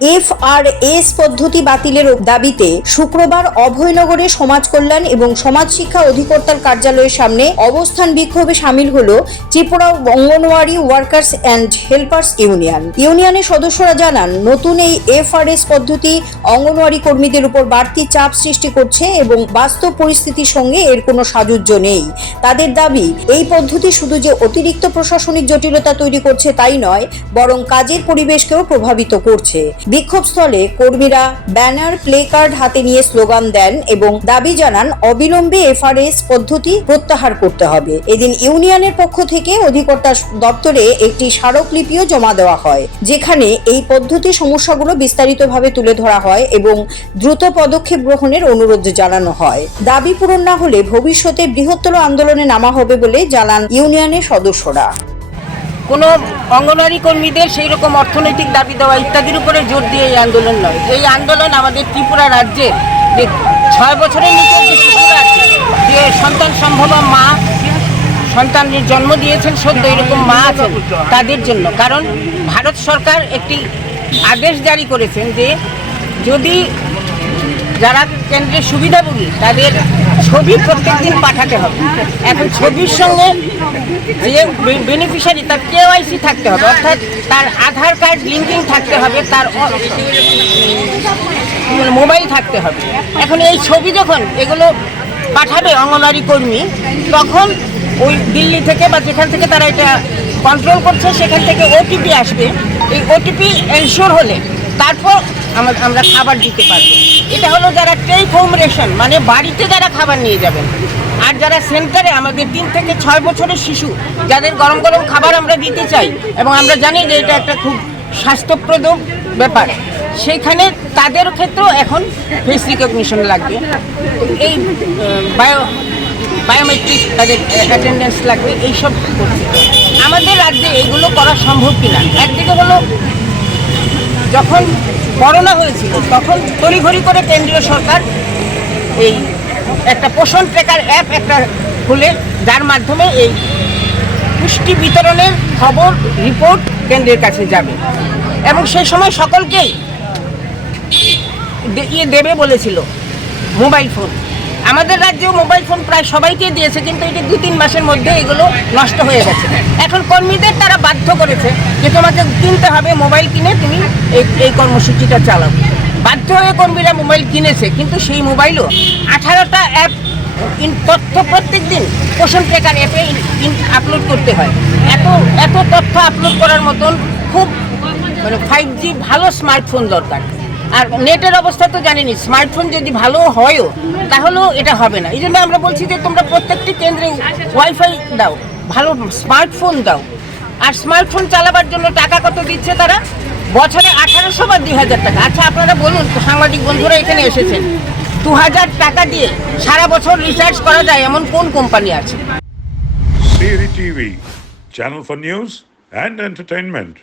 FRS পদ্ধতি বাতিলের দাবিতে শুক্রবার অভয়নগরে সমাজ কল্যাণ এবং সমাজ শিক্ষা অধিকর্তার কার্যালয়ের সামনে অবস্থান বিক্ষোভে সামিল হলো Tripura anganwadi workers and helpers ইউনিয়নের সদস্যরা জানান, নতুন এই FRS পদ্ধতি অঙ্গনওয়াড়ি কর্মীদের উপর বাড়তি চাপ সৃষ্টি করছে এবং বাস্তব পরিস্থিতির সঙ্গে এর কোনো সাযুজ্য নেই। তাদের দাবি, এই পদ্ধতি শুধু যে অতিরিক্ত প্রশাসনিক জটিলতা তৈরি করছে তাই নয়, বরং কাজের পরিবেশকেও প্রভাবিত করছে। বিক্ষোভস্থলে কর্মীরা ব্যানার, প্লেকার্ড হাতে নিয়ে স্লোগান দেন এবং দাবি জানান অবিলম্বে FRS পদ্ধতি প্রত্যাহার করতে হবে। এদিন ইউনিয়নের পক্ষ থেকে অধিকর্তা দপ্তরে একটি স্মারকলিপিও জমা দেওয়া হয়, যেখানে এই পদ্ধতির সমস্যাগুলো বিস্তারিতভাবে তুলে ধরা হয় এবং দ্রুত পদক্ষেপ গ্রহণের অনুরোধ জানানো হয়। দাবি পূরণ না হলে ভবিষ্যতে বৃহত্তর আন্দোলনে নামা হবে বলে জানান ইউনিয়নের সদস্যরা। কোনো অঙ্গনওয়াড়ি কর্মীদের সেই রকম অর্থনৈতিক দাবি দেওয়া ইত্যাদির উপরে জোর দিয়ে এই আন্দোলন নয়। এই আন্দোলন আমাদের ত্রিপুরা রাজ্যে যে 6 বছরের নিচে যে শিশুরা আছে, যে সন্তান সম্ভবা মা সন্তানের জন্ম দিয়েছেন, সদ্য এরকম মা আছেন, তাদের জন্য। কারণ ভারত সরকার একটি আদেশ জারি করেছেন যে যদি যারা কেন্দ্রের সুবিধাভোগী তাদের ছবি প্রত্যেকদিন পাঠাতে হবে। এখন ছবির সঙ্গে যে বেনিফিশিয়ারি তার KYC থাকতে হবে, অর্থাৎ তার আধার কার্ড লিঙ্কিং থাকতে হবে, তার মোবাইল থাকতে হবে। এখন এই ছবি যখন এগুলো পাঠাবে অঙ্গনওয়াড়ি কর্মী, তখন ওই দিল্লি থেকে বা যেখান থেকে তারা এটা কন্ট্রোল করছে সেখান থেকে OTP আসবে। এই OTP এনশিওর হলে তারপর আমরা খাবার দিতে পারবো। এটা হলো যারা টেক হোম রেশন, মানে বাড়িতে যারা খাবার নিয়ে যাবেন। আর যারা সেন্টারে আমাদের 3 থেকে 6 বছরের শিশু যাদের গরম গরম খাবার আমরা দিতে চাই এবং আমরা জানি যে এটা একটা খুব স্বাস্থ্যপ্রদ ব্যাপার, সেইখানে তাদের ক্ষেত্রেও এখন ফেস রিকগনিশন লাগবে, এই বায়োমেট্রিক তাদের অ্যাটেন্ডেন্স লাগবে, এইসব করছে। আমাদের রাজ্যে এইগুলো করা সম্ভব কিনা, একদিকে হলো যখন করোনা হয়েছিল তখন তড়িঘড়ি করে কেন্দ্রীয় সরকার এই একটা পোষণ ট্র্যাকার অ্যাপ একটা খুলে, যার মাধ্যমে এই পুষ্টি বিতরণের খবর রিপোর্ট কেন্দ্রের কাছে যাবে এবং সেই সময় সকলকেই দেবে বলেছিল মোবাইল ফোন। আমাদের রাজ্যেও মোবাইল ফোন প্রায় সবাইকে দিয়েছে, কিন্তু এটি 2-3 মাসের মধ্যে এগুলো নষ্ট হয়ে গেছে। এখন কর্মীদের তারা বাধ্য করেছে যে তোমাকে কিনতে হবে, মোবাইল কিনে তুমি এই কর্মসূচিটা চালাও। বাধ্য হয়ে কর্মীরা মোবাইল কিনেছে, কিন্তু সেই মোবাইলও 18টা অ্যাপ তথ্য প্রত্যেক দিন পোষণ ট্র্যাকার অ্যাপে আপলোড করতে হয়। এত তথ্য আপলোড করার মতন খুব মানে 5G ভালো স্মার্টফোন দরকার। আর নেটের অবস্থা তো জানেনি, স্মার্টফোন যদি ভালো হয়ও তাহলেও এটা হবে না। এই জন্য আমরা বলছি যে তোমরা প্রত্যেকটি কেন্দ্রে ওয়াইফাই দাও, ভালো স্মার্টফোন দাও। আর স্মার্টফোন চালাবার জন্য টাকা কত দিচ্ছে তারা? বছরে 1800 বা 2000 টাকা। আচ্ছা আপনারা বলুন, সাংবাদিক বন্ধুরা এখানে এসেছেন, 2000 টাকা দিয়ে সারা বছর রিচার্জ করা যায় এমন কোন কোম্পানি আছে? CRI TV, channel for news and entertainment.